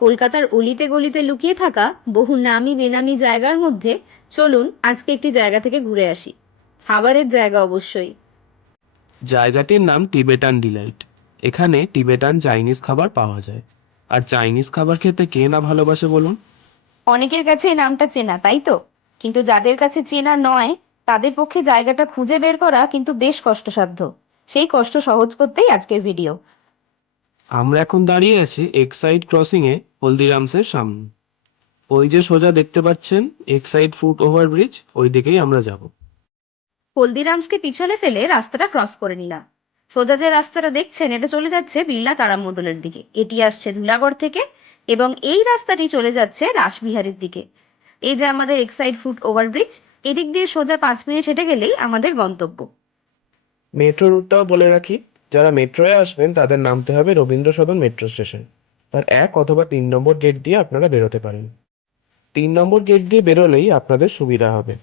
কলকাতার অলিতে গলিতে লুকিয়ে থাকা বহু নামি বেনামি জায়গার মধ্যে চলুন আজকে একটি জায়গা থেকে ঘুরে আসি। খাবারের জায়গা অবশ্যই। জায়গাটির নাম টিবেটান ডিলাইট। এখানে টিবেটান চাইনিজ খাবার পাওয়া যায়। আর চাইনিজ খাবার খেতে কে না ভালোবাসে বলুন? অনেকের কাছে এই নামটা চেনা, তাই তো? কিন্তু যাদের কাছে চেনা নয়, তাদের পক্ষে জায়গাটা খুঁজে বের করা কিন্তু বেশ কষ্টসাধ্য। সেই কষ্ট সহজ করতেই আজকের ভিডিও। আমরা এখন দাঁড়িয়ে আছি এক্সাইড ক্রসিং এ, হলদিরামসের সামনে। ওই যে সোজা দেখতে পাচ্ছেন এক্সাইড ফুট ওভারব্রিজ, ওই দিকেই আমরা যাব। হলদিরামসকে পিছনে ফেলে রাস্তাটা ক্রস করে নিলাম। সোজা যে রাস্তাটা দেখছেন, এটা চলে যাচ্ছে বিড়লা তারামণ্ডলের দিকে। এটি আসছে ধুলাগড় থেকে এবং এই রাস্তাটি চলে যাচ্ছে রাসবিহারীর দিকে। এই যে আমাদের এক্সাইড ফুট ওভারব্রিজ, এদিক দিয়ে সোজা 5 মিনিট হেঁটে গেলেই আমাদের গন্তব্য। মেট্রো রুটটাও বলে রাখি, যারা মেট্রোয় আসবেন তাদের নামতে হবে রবীন্দ্র সদন মেট্রো স্টেশন। তার 1 অথবা 3 নম্বর গেট দিয়ে আপনারা বেরোতে পারেন। 3 নম্বর গেট দিয়ে বেরোলেই আপনাদের সুবিধা হবে।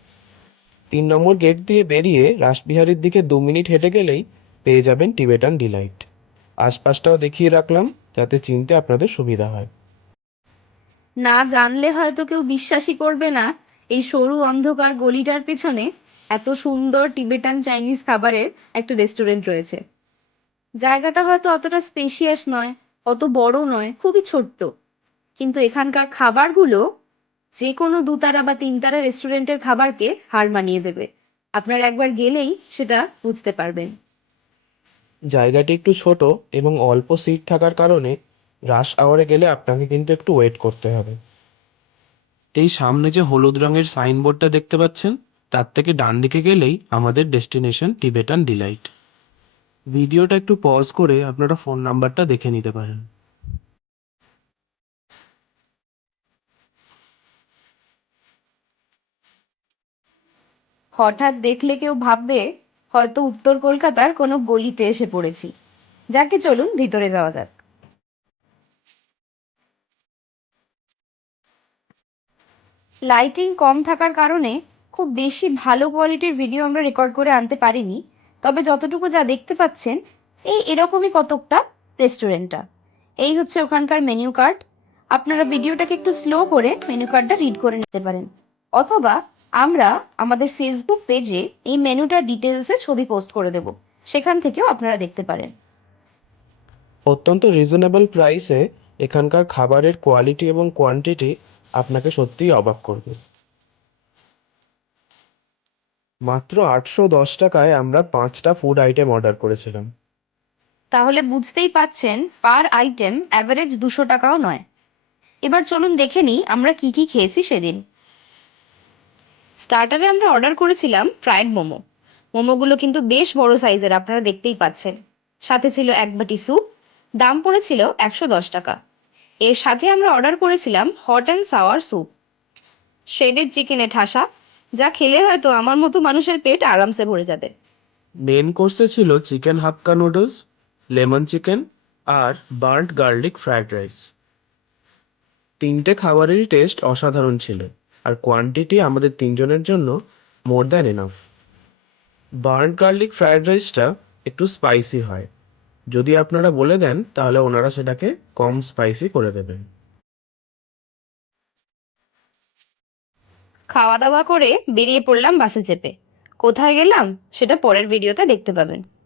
3 নম্বর গেট দিয়ে বেরিয়ে রাসবিহারীর দিকে 2 মিনিট হেঁটে গেলেই পেয়ে যাবেন টিবেটান ডিলাইট। আশপাশটাও দেখিয়ে রাখলাম যাতে চিনতে আপনাদের সুবিধা হয়। না জানলে হয়তো কেউ বিশ্বাসই করবে না, এই সরু অন্ধকার গলিটার পেছনে এত সুন্দর টিবেটান চাইনিজ খাবারের একটা রেস্টুরেন্ট রয়েছে। জায়গাটা হয়তো অতটা স্পেশিয়াস নয়, অত বড় নয়, খুবই ছোট্ট। কিন্তু এখানকার খাবারগুলো যে কোনো 2 তারা বা 3 তারা রেস্টুরেন্টের খাবারকে হার মানিয়ে দেবে। আপনারা একবার গেলেই সেটা বুঝতে পারবেন। জায়গাটি একটু ছোট এবং অল্প সিট থাকার কারণে রাশ আওয়ারে গেলে আপনাকে কিন্তু একটু ওয়েট করতে হবে। এই সামনে যে হলুদ রঙের সাইনবোর্ডটা দেখতে পাচ্ছেন, তার থেকে ডান দিকে গেলেই আমাদের ডেস্টিনেশন টিবেটান ডিলাইট। ভিডিওটা একটু পজ করে আপনারা ফোন নাম্বারটা দেখে নিতে পারেন। হঠাৎ দেখলে কেউ ভাববে হয়তো উত্তর কলকাতার কোনো গলিতে এসে পড়েছি। যাকে চলুন ভিতরে যাওয়া যাক। লাইটিং কম থাকার কারণে খুব বেশি ভালো কোয়ালিটির ভিডিও আমরা রেকর্ড করে আনতে পারিনি। তবে যতটুকু যা দেখতে পাচ্ছেন, এই এরকমই কতকটা রেস্টুরেন্টটা। এই হচ্ছে ওখানকার মেনু কার্ড। আপনারা ভিডিওটাকে একটু স্লো করে মেনু কার্ডটা রিড করে নিতে পারেন, অথবা আমরা আমাদের ফেসবুক পেজে এই মেনুটার ডিটেলসে ছবি পোস্ট করে দেব, সেখান থেকেও আপনারা দেখতে পারেন। অত্যন্ত রিজনেবল প্রাইসে এখানকার খাবারের কোয়ালিটি এবং কোয়ান্টিটি আপনাকে সত্যিই অবাক করবে। মাত্র 810 টাকায় আমরা 5টা ফুড আইটেম অর্ডার করেছিলাম। তাহলে বুঝতেই পাচ্ছেন পার আইটেম অ্যাভারেজ 200 টাকাও নয়। এবার চলুন দেখে নিই আমরা কি কি খেয়েছি সেদিন। স্টার্টারে আমরা অর্ডার করেছিলাম ফ্রাইড মোমো। মোমোগুলো কিন্তু বেশ বড় সাইজের, আপনারা দেখতেই পাচ্ছেন। সাথে ছিল 1 বাটি স্যুপ। দাম পড়েছিল 110 টাকা। এর সাথে আমরা অর্ডার করেছিলাম hot and sour soup, shredded চিকেনে ঠাসা, যা খেলে হয়তো আমার মতো মানুষের পেট আরামসে ভরে যাবে। মেন কোর্সে ছিল চিকেন হাক্কা নুডলস, লেমন চিকেন আর বার্ন্ট গার্লিক ফ্রাইড রাইস। 3টে খাবারেরই টেস্ট অসাধারণ ছিল, আর কোয়ান্টিটি আমাদের 3জনের জন্য more than enough. Burnt garlic fried রাইসটা একটু স্পাইসি হয়, যদি আপনারা বলে দেন তাহলে ওনারা সেটাকে কম স্পাইসি করে দেবেন। খাওয়া দাওয়া করে বেরিয়ে পড়লাম বাসে চেপে। কোথায় গেলাম সেটা পরের ভিডিওতে দেখতে পাবেন।